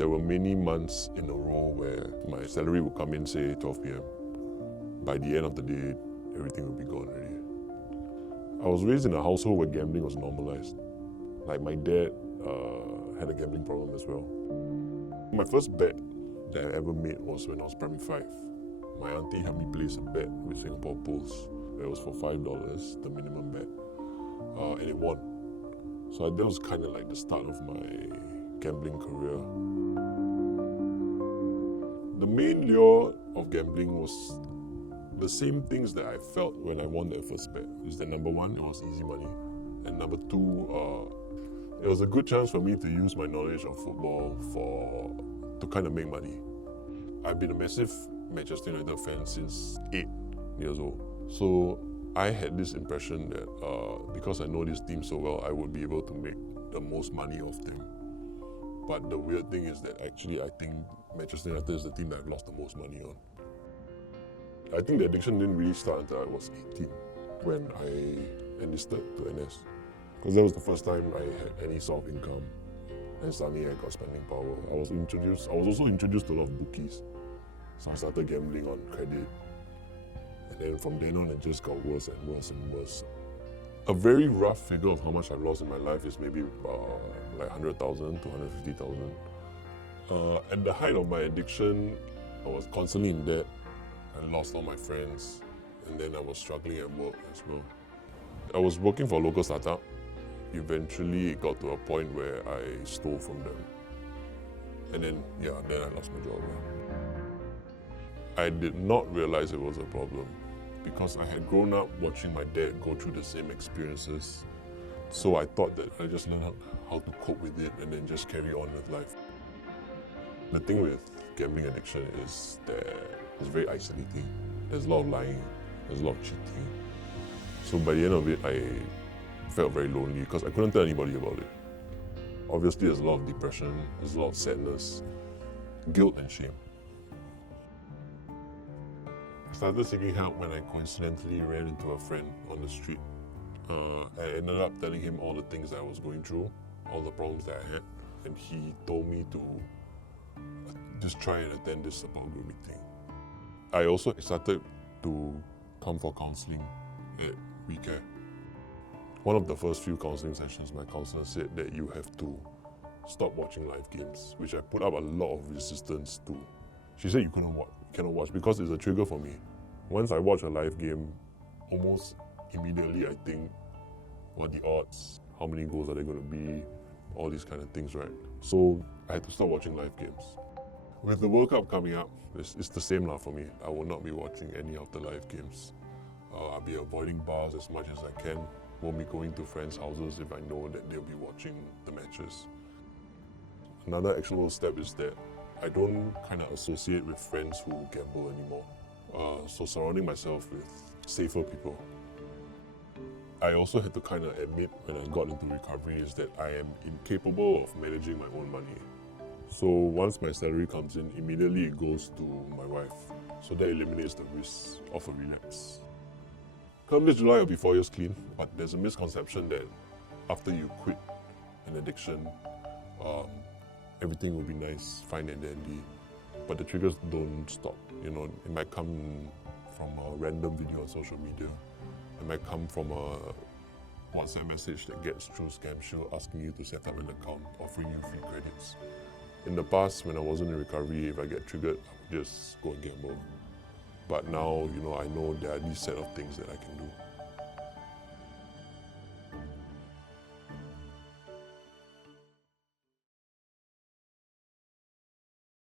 There were many months in a row where my salary would come in, say 12 p.m. By the end of the day, everything would be gone already. I was raised in a household where gambling was normalized. Like my dad had a gambling problem as well. My first bet that I ever made was when I was primary 5. My auntie helped me place a bet with Singapore Pools. It was for $5, the minimum bet, and it won. So that was kind of like the start of my gambling career. The main lure of gambling was the same things that I felt when I won that first bet. Is that number one, it was easy money, and number two, it was a good chance for me to use my knowledge of football to kind of make money. I've been a massive Manchester United fan since 8 years old. So I had this impression that because I know this team so well, I would be able to make the most money off them. But the weird thing is that actually I think Manchester United is the team that I've lost the most money on. I think the addiction didn't really start until I was 18, when I enlisted to NS. Because that was the first time I had any sort of income, and suddenly I got spending power. I was also introduced to a lot of bookies. So I started gambling on credit. And then from then on, it just got worse and worse and worse. A very rough figure of how much I've lost in my life is maybe like 100,000 to 150,000. At the height of my addiction, I was constantly in debt. I lost all my friends, and then I was struggling at work as well. I was working for a local startup. Eventually, it got to a point where I stole from them. And then I lost my job. I did not realize it was a problem because I had grown up watching my dad go through the same experiences. So I thought that I just learned how to cope with it and then just carry on with life. The thing with gambling addiction is that it's very isolating. There's a lot of lying, there's a lot of cheating. So by the end of it, I felt very lonely because I couldn't tell anybody about it. Obviously, there's a lot of depression, there's a lot of sadness, guilt and shame. I started seeking help when I coincidentally ran into a friend on the street. I ended up telling him all the things that I was going through, all the problems that I had, and he told me to just try and attend this support group meeting. I also started to come for counselling at WeCare. One of the first few counselling sessions, my counsellor said that you have to stop watching live games, which I put up a lot of resistance to. She said you cannot watch because it's a trigger for me. Once I watch a live game, almost immediately I think, what the odds, how many goals are there going to be, all these kind of things, right? So I had to stop watching live games. With the World Cup coming up, it's the same now for me. I will not be watching any of the live games. I'll be avoiding bars as much as I can. Won't be going to friends' houses if I know that they'll be watching the matches. Another actionable step is that I don't kind of associate with friends who gamble anymore. So surrounding myself with safer people. I also had to kind of admit when I got into recovery is that I am incapable of managing my own money. So once my salary comes in, immediately it goes to my wife. So that eliminates the risk of a relapse. Come this July, I'll be 4 years clean, but there's a misconception that after you quit an addiction, everything will be nice, fine and dandy. But the triggers don't stop. You know, it might come from a random video on social media. It might come from a WhatsApp message that gets through Scam Show asking you to set up an account, offering you free credits. In the past, when I wasn't in recovery, if I get triggered, I would just go and gamble. But now, I know there are these set of things that I can do.